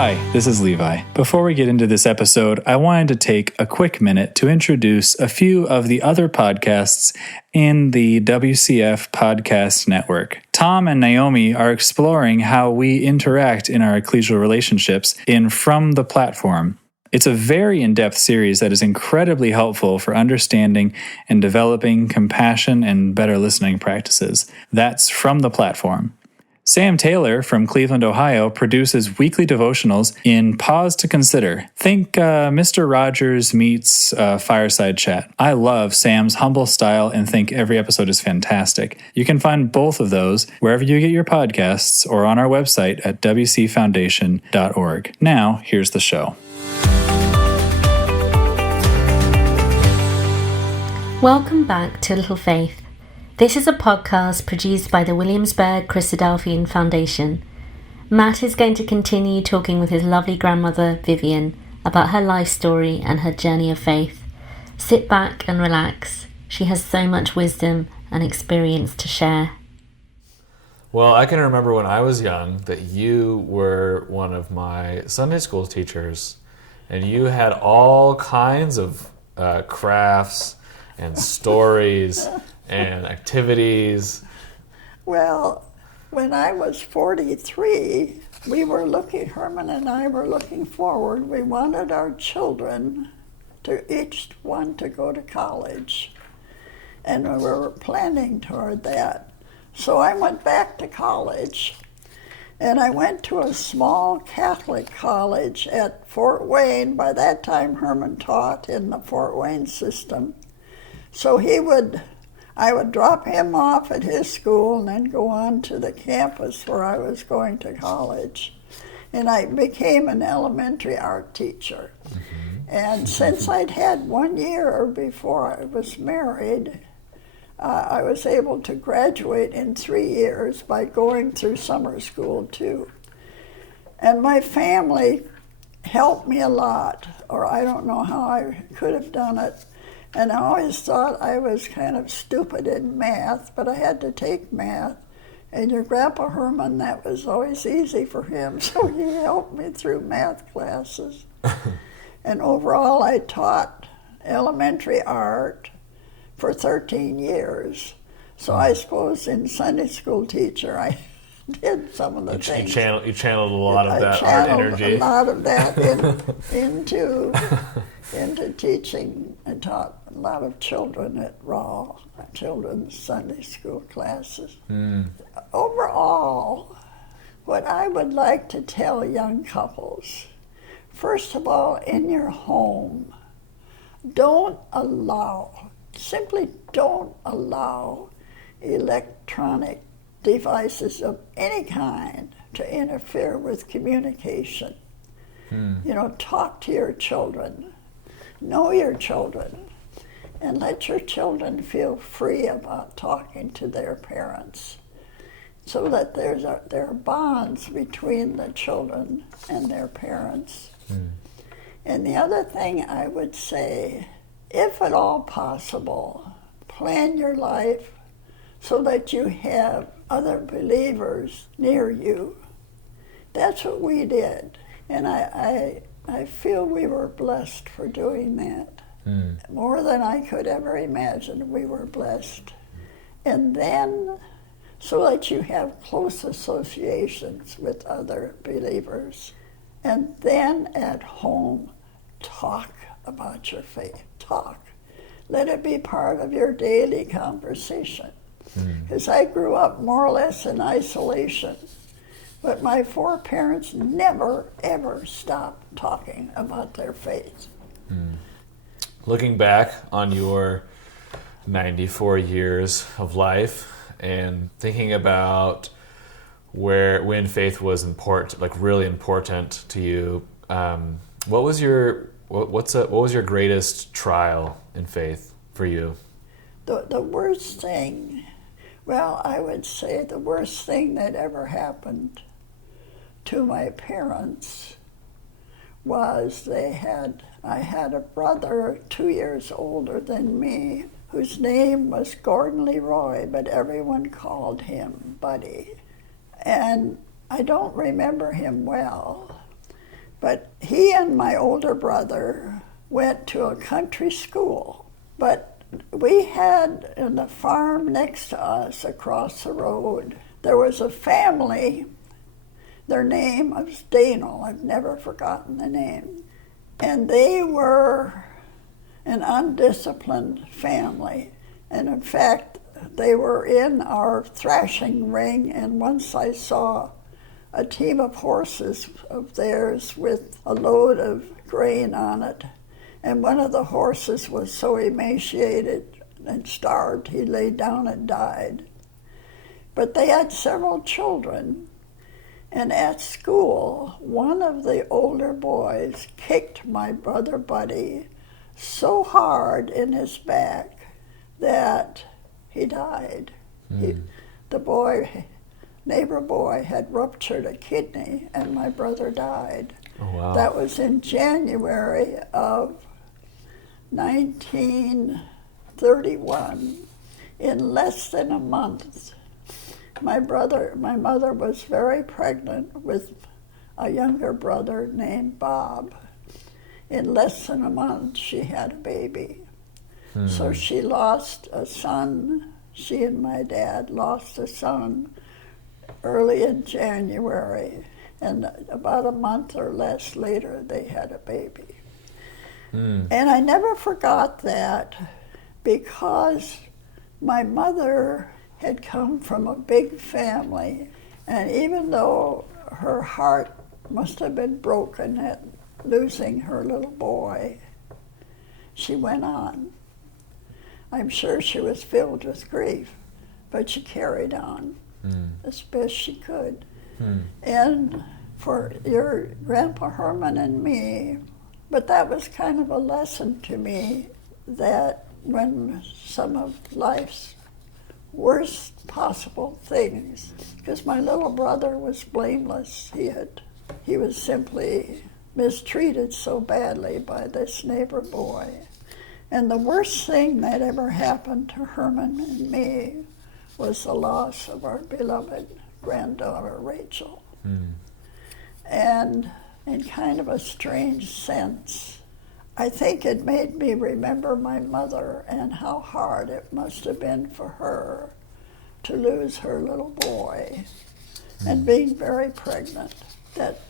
Hi, this is Levi. Before we get into this episode, I wanted to take a quick minute to introduce a few of the other podcasts in the WCF Podcast Network. Tom and Naomi are exploring how we interact in our ecclesial relationships in From the Platform. It's a very in-depth series that is incredibly helpful for understanding and developing compassion and better listening practices. That's From the Platform. Sam Taylor from Cleveland, Ohio, produces weekly devotionals in Pause to Consider. Think Mr. Rogers meets Fireside Chat. I love Sam's humble style and think every episode is fantastic. You can find both of those wherever you get your podcasts or on our website at wcfoundation.org. Now, here's the show. Welcome back to Little Faith. This is a podcast produced by the Williamsburg Christadelphian Foundation. Matt is going to continue talking with his lovely grandmother, Vivian, about her life story and her journey of faith. Sit back and relax. She has so much wisdom and experience to share. Well, I can remember when I was young that you were one of my Sunday school teachers, and you had all kinds of crafts and stories and activities. Well, when I was 43, Herman and I were looking forward. We wanted our children each one to go to college. And we were planning toward that. So I went back to college. And I went to a small Catholic college at Fort Wayne. By that time, Herman taught in the Fort Wayne system. So I would drop him off at his school and then go on to the campus where I was going to college. And I became an elementary art teacher. And since I'd had 1 year before I was married, I was able to graduate in 3 years by going through summer school too. And my family helped me a lot, or I don't know how I could have done it. And I always thought I was kind of stupid in math, but I had to take math. And your Grandpa Herman, that was always easy for him, so he helped me through math classes. And overall, I taught elementary art for 13 years. So I suppose in Sunday school teacher, I did some of the things. You channeled a lot of that art energy. A lot of that into teaching. I taught a lot of children at Raw, children's Sunday school classes. Overall, what I would like to tell young couples, first of all, in your home, simply don't allow electronic devices of any kind to interfere with communication. Talk to your children. Know your children, and let your children feel free about talking to their parents so that there are bonds between the children and their parents. And the other thing I would say, if at all possible, plan your life so that you have other believers near you. That's what we did, and I feel we were blessed for doing that. More than I could ever imagine, we were blessed. And then, so that you have close associations with other believers. And then at home, talk about your faith. Talk. Let it be part of your daily conversation. Because I grew up more or less in isolation. But my 4 parents never, ever stopped talking about their faith. Looking back on your 94 years of life and thinking about when faith was important, like really important to you, what was your greatest trial in faith for you? The worst thing, I would say the worst thing that ever happened to my parents was I had a brother 2 years older than me whose name was Gordon Leroy, but everyone called him Buddy. And I don't remember him well, But he and my older brother went to a country school. But we had, in the farm next to us, across the road, there was a family. Their name was Daniel. I've never forgotten the name. And they were an undisciplined family. And in fact, they were in our thrashing ring, and once I saw a team of horses of theirs with a load of grain on it. And one of the horses was so emaciated and starved, he lay down and died. But they had several children. And at school, one of the older boys kicked my brother Buddy so hard in his back that he died. The neighbor boy had ruptured a kidney, and my brother died. Oh, wow. That was in January of 1931. In less than a month, my mother was very pregnant with a younger brother named Bob. In less than a month, she had a baby. So she lost a son. She and my dad lost a son early in January, and about a month or less later, they had a baby. And I never forgot that, because my mother had come from a big family, and even though her heart must have been broken at losing her little boy, she went on. I'm sure she was filled with grief, but she carried on as best she could. And for your Grandpa Herman and me, but that was kind of a lesson to me, that when some of life's worst possible things, because my little brother was blameless. He was simply mistreated so badly by this neighbor boy. And the worst thing that ever happened to Herman and me was the loss of our beloved granddaughter, Rachel. And in kind of a strange sense, I think it made me remember my mother and how hard it must have been for her to lose her little boy, and being very pregnant, that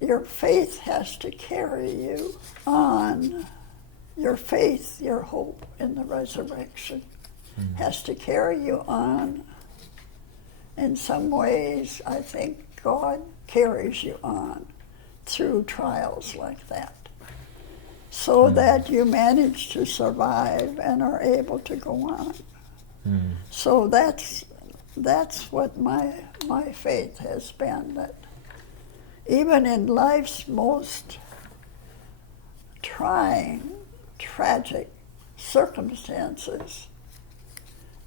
your faith has to carry you on. Your faith, your hope in the resurrection has to carry you on. In some ways, I think God carries you on through trials like that, so that you manage to survive and are able to go on. So that's what my faith has been, that even in life's most trying, tragic circumstances,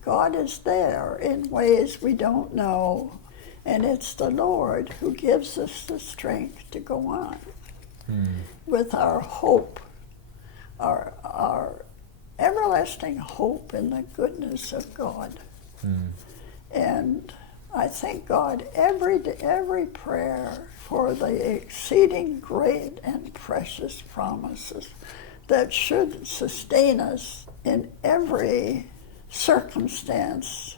God is there in ways we don't know, and it's the Lord who gives us the strength to go on with our hope, our everlasting hope in the goodness of God. And I thank God every prayer for the exceeding great and precious promises that should sustain us in every circumstance,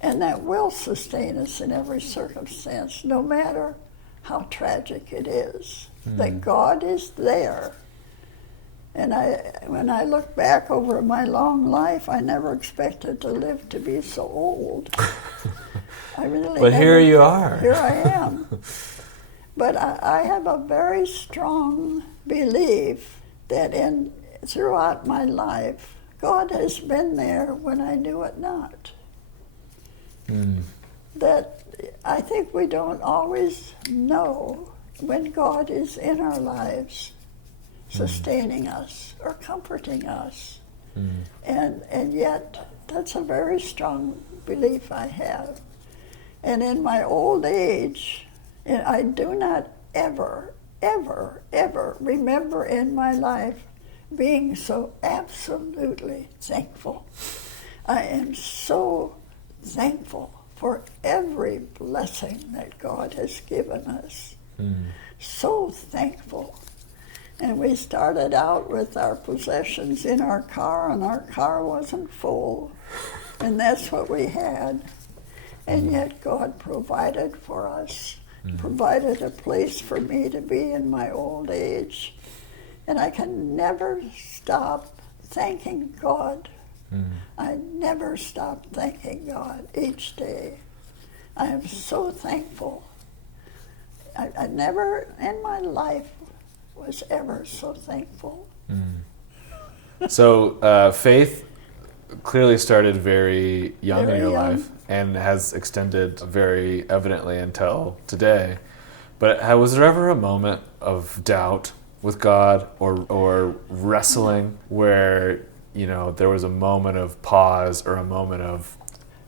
and that will sustain us in every circumstance, no matter how tragic it is, that God is there. And when I look back over my long life, I never expected to live to be so old. I really But here you are. Here I am. But I have a very strong belief that throughout my life, God has been there when I knew it not. That I think we don't always know when God is in our lives, sustaining us or comforting us. And yet, that's a very strong belief I have. And in my old age, I do not ever remember in my life being so absolutely thankful. I am so thankful for every blessing that God has given us. So thankful. And we started out with our possessions in our car, and our car wasn't full. And that's what we had. And yet God provided for us, provided a place for me to be in my old age. And I can never stop thanking God. I never stop thanking God each day. I am so thankful. I never in my life was ever so thankful. So faith clearly started very young Very in your young. life and has extended very evidently until today. But was there ever a moment of doubt with God or wrestling where, there was a moment of pause or a moment of,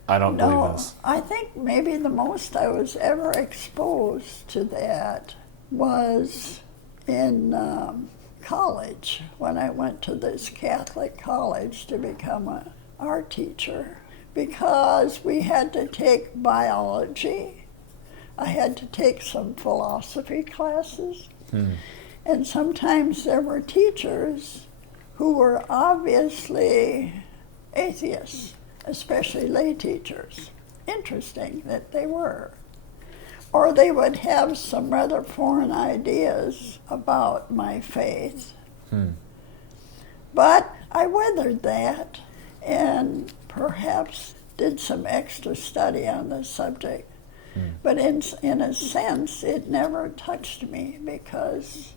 I don't believe this? I think maybe the most I was ever exposed to that was in college, when I went to this Catholic college to become an art teacher, because we had to take biology. I had to take some philosophy classes. And sometimes there were teachers who were obviously atheists, especially lay teachers. Interesting that they were. Or they would have some rather foreign ideas about my faith. But I weathered that and perhaps did some extra study on the subject. But in a sense, it never touched me because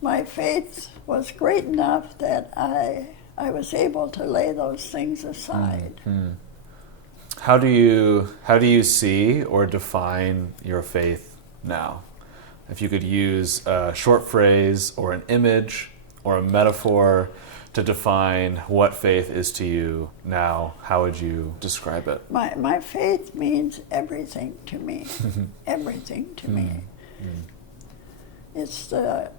my faith was great enough that I was able to lay those things aside. How do you see or define your faith now? If you could use a short phrase or an image or a metaphor to define what faith is to you now, how would you describe it? My faith means everything to me. Everything to me. It's the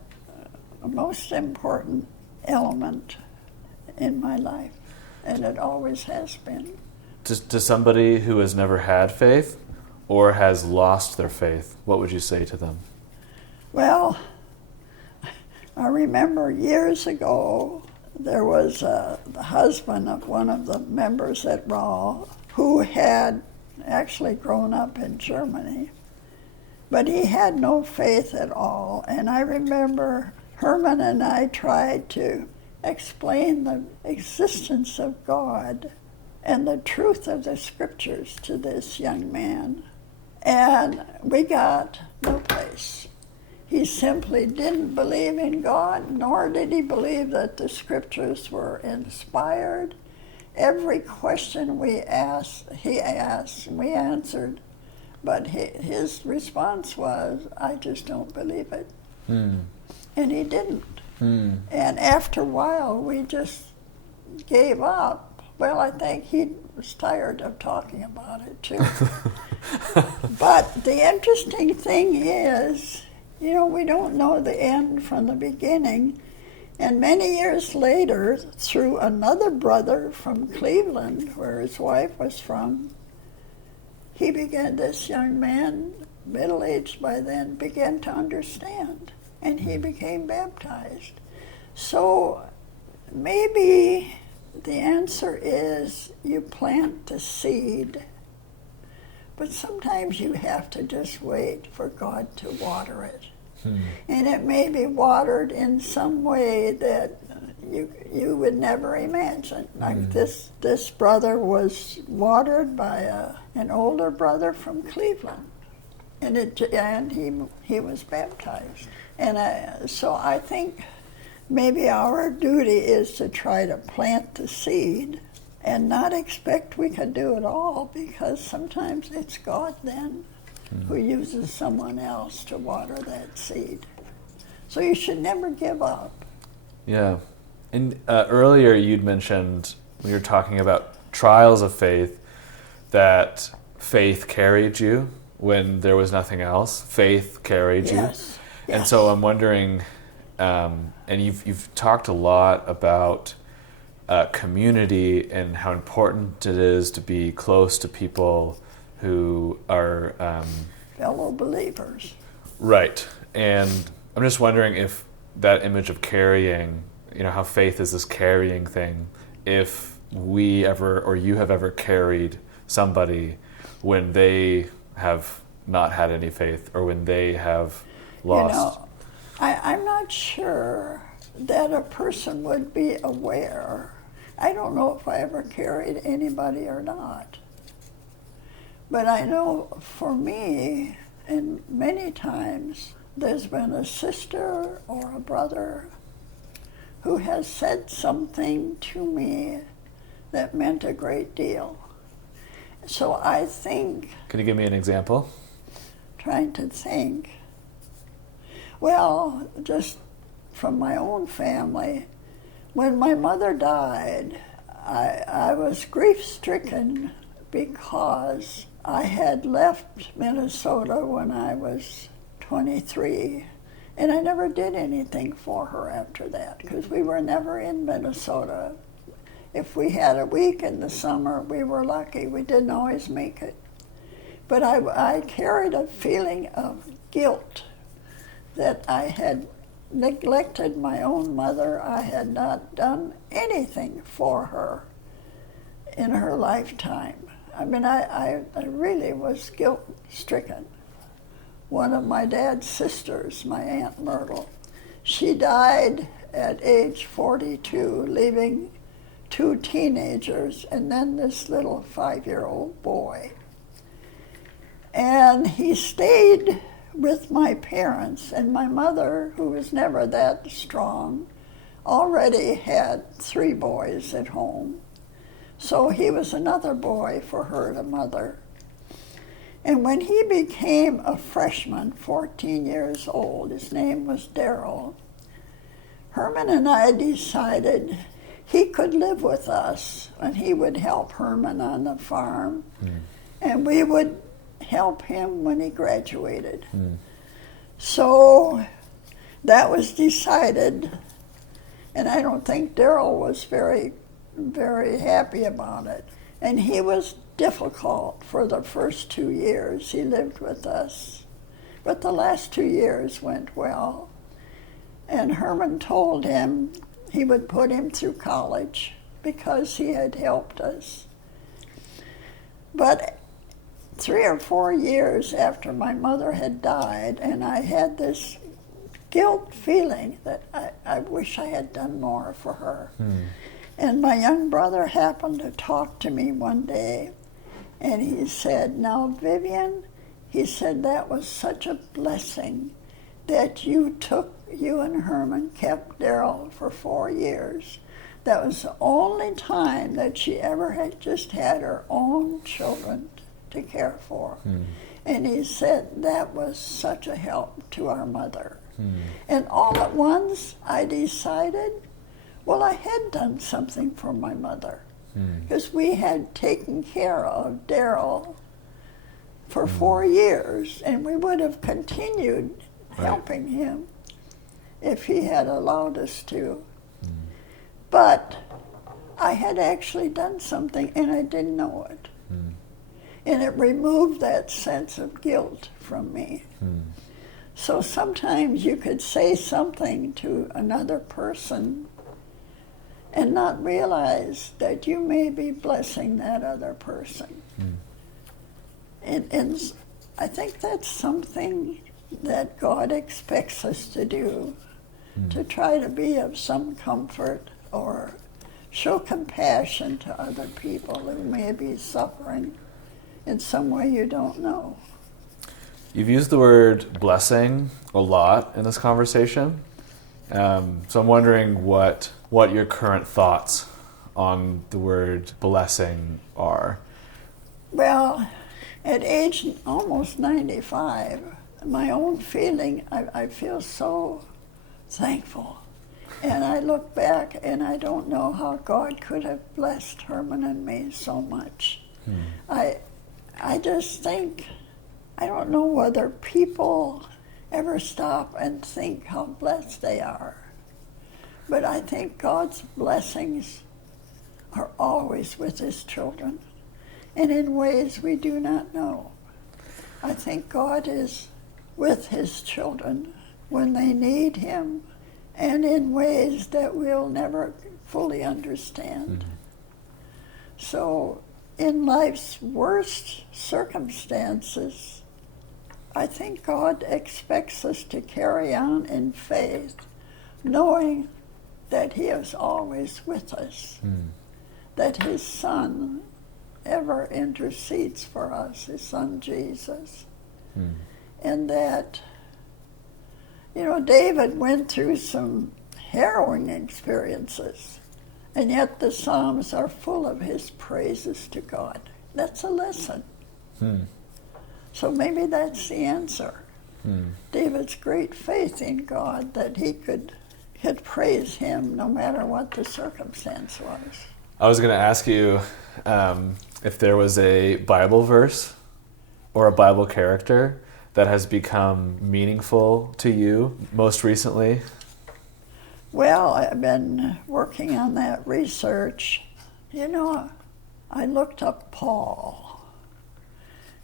most important element in my life, and it always has been. To somebody who has never had faith or has lost their faith, what would you say to them? Well, I remember years ago, there was the husband of one of the members at Raw who had actually grown up in Germany, but he had no faith at all. And I remember Herman and I tried to explain the existence of God and the truth of the scriptures to this young man. And we got no place. He simply didn't believe in God, nor did he believe that the scriptures were inspired. Every question he asked, we answered. But his response was, I just don't believe it. And he didn't. And after a while, we just gave up. Well, I think he was tired of talking about it, too. But the interesting thing is, we don't know the end from the beginning. And many years later, through another brother from Cleveland, where his wife was from, this young man, middle-aged by then, began to understand. And he became baptized. So maybe the answer is you plant the seed, but sometimes you have to just wait for God to water it. And it may be watered in some way that you would never imagine. Like this brother was watered by an older brother from Cleveland, and he was baptized. And so I think maybe our duty is to try to plant the seed and not expect we can do it all, because sometimes it's God then who uses someone else to water that seed. So you should never give up. Yeah. And earlier you'd mentioned, when you were talking about trials of faith, that faith carried you when there was nothing else. Faith carried you. Yes. And so I'm wondering, and you've talked a lot about community and how important it is to be close to people who are fellow believers. Right. And I'm just wondering if that image of carrying, how faith is this carrying thing, if we ever, or you have ever carried somebody when they have not had any faith, or when they have lost. I'm not sure that a person would be aware. I don't know if I ever carried anybody or not. But I know for me, and many times, there's been a sister or a brother who has said something to me that meant a great deal. So I think... Can you give me an example? Trying to think. Well, just from my own family, when my mother died, I was grief-stricken because I had left Minnesota when I was 23, and I never did anything for her after that, because we were never in Minnesota. If we had a week in the summer, we were lucky. We didn't always make it. But I carried a feeling of guilt that I had neglected my own mother. I had not done anything for her in her lifetime. I mean, I really was guilt-stricken. One of my dad's sisters, my Aunt Myrtle, she died at age 42, leaving 2 teenagers and then this little 5-year-old boy. And he stayed with my parents, and my mother, who was never that strong, already had 3 boys at home. So he was another boy for her to mother. And when he became a freshman, 14 years old, his name was Daryl, Herman and I decided he could live with us, and he would help Herman on the farm, and we would help him when he graduated. So that was decided, and I don't think Daryl was very, very happy about it. And he was difficult for the first 2 years he lived with us. But the last 2 years went well. And Herman told him he would put him through college because he had helped us. But 3 or 4 years after my mother had died, and I had this guilt feeling that I wish I had done more for her. And my young brother happened to talk to me one day, and he said, "Now, Vivian," he said, "that was such a blessing that you and Herman kept Daryl for 4 years. That was the only time that she ever had just had her own children to care for." And he said that was such a help to our mother. And all at once I decided, well, I had done something for my mother, because we had taken care of Daryl for 4 years, and we would have continued helping him if he had allowed us to. But I had actually done something, and I didn't know it. And it removed that sense of guilt from me. So sometimes you could say something to another person and not realize that you may be blessing that other person. And I think that's something that God expects us to do, to try to be of some comfort or show compassion to other people who may be suffering in some way you don't know. You've used the word blessing a lot in this conversation. So I'm wondering what your current thoughts on the word blessing are. Well, at age almost 95, my own feeling, I feel so thankful. And I look back and I don't know how God could have blessed Herman and me so much. I just think, I don't know whether people ever stop and think how blessed they are. But I think God's blessings are always with his children, and in ways we do not know. I think God is with his children when they need him and in ways that we'll never fully understand. So in life's worst circumstances, I think God expects us to carry on in faith, knowing that he is always with us, that his Son ever intercedes for us, his Son Jesus, and that, David went through some harrowing experiences, and yet the Psalms are full of his praises to God. That's a lesson. So maybe that's the answer. David's great faith in God, that he could praise him no matter what the circumstance was. I was going to ask you if there was a Bible verse or a Bible character that has become meaningful to you most recently. Well, I've been working on that research. I looked up Paul,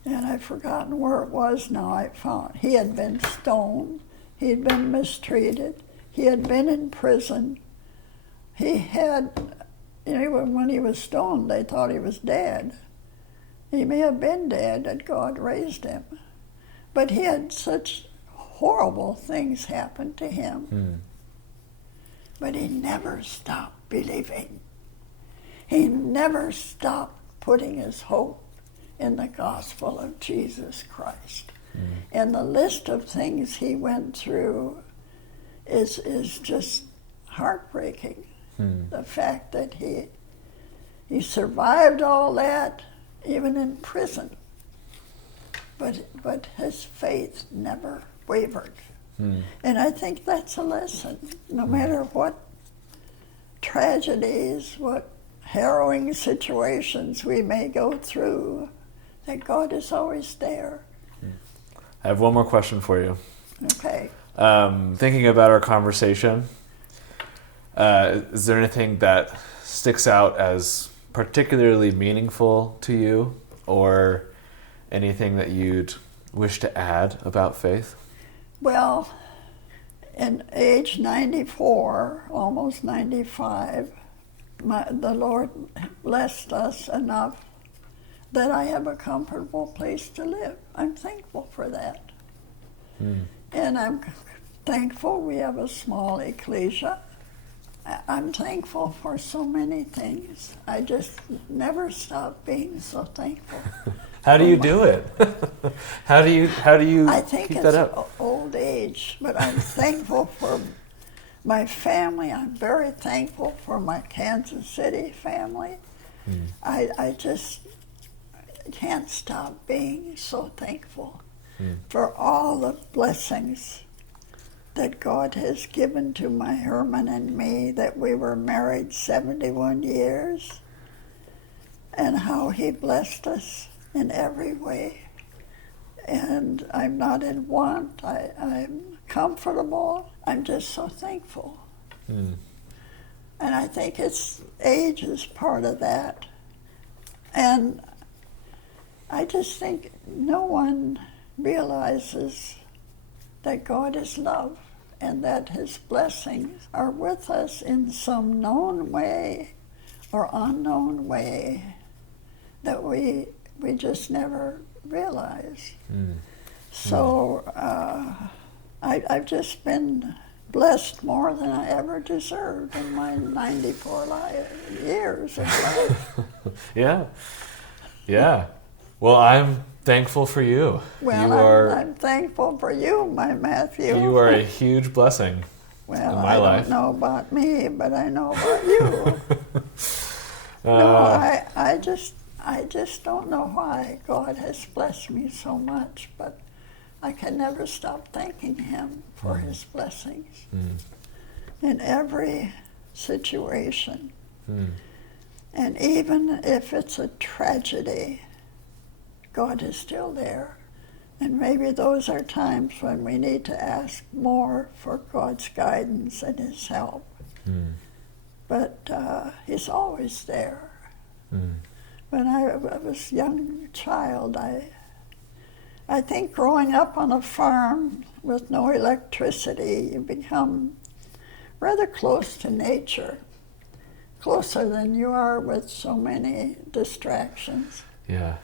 and I've forgotten where it was now. I found he had been stoned, he had been mistreated, he had been in prison. He had, when he was stoned, they thought he was dead. He may have been dead, and God raised him. But he had such horrible things happen to him. But he never stopped believing. He never stopped putting his hope in the gospel of Jesus Christ. And the list of things he went through is just heartbreaking. The fact that he survived all that, even in prison. But his faith never wavered. And I think that's a lesson. No matter what tragedies, what harrowing situations we may go through, that God is always there. I have one more question for you. Okay. Thinking about our conversation, is there anything that sticks out as particularly meaningful to you, or anything that you'd wish to add about faith? Well, in age 94, almost 95, the Lord blessed us enough that I have a comfortable place to live. I'm thankful for that. And I'm thankful we have a small ecclesia. I'm thankful for so many things. I just never stop being so thankful. How do you do it? How do you I think keep it's that up? Old age, but I'm thankful for my family. I'm very thankful for my Kansas City family. I just can't stop being so thankful for all the blessings that God has given to my Herman and me, that we were married 71 years, and how he blessed us in every way. And I'm not in want. I'm comfortable. I'm just so thankful. And I think age is part of that. And I just think no one realizes that God is love, and that his blessings are with us in some known way or unknown way that we just never realize. So I've just been blessed more than I ever deserved in my 94 years of life. Yeah. Well, I'm thankful for you. Well, I'm thankful for you, my Matthew. You are a huge blessing in my life. I don't know about me, but I know about you. I just don't know why God has blessed me so much, but I can never stop thanking him for his blessings in every situation. And even if it's a tragedy, God is still there. And maybe those are times when we need to ask more for God's guidance and his help. But he's always there. When I was a young child, I think growing up on a farm with no electricity, you become rather close to nature, closer than you are with so many distractions. Yeah.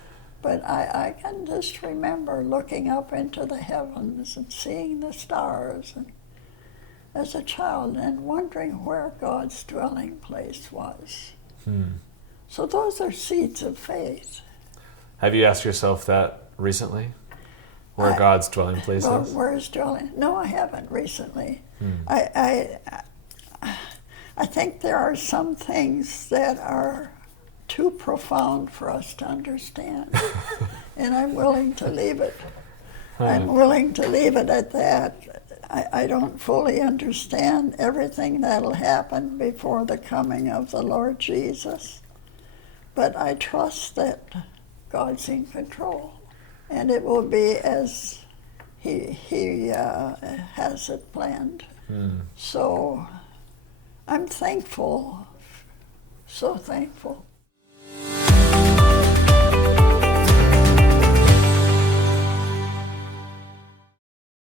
But I can just remember looking up into the heavens and seeing the stars and, as a child, and wondering where God's dwelling place was. So those are seeds of faith. Have you asked yourself that recently? Where God's dwelling place is? Where is dwelling? No, I haven't recently. I think there are some things that are too profound for us to understand, and I'm willing to leave it. I'm willing to leave it at that. I don't fully understand everything that'll happen before the coming of the Lord Jesus, but I trust that God's in control, and it will be as He has it planned. So I'm thankful, so thankful.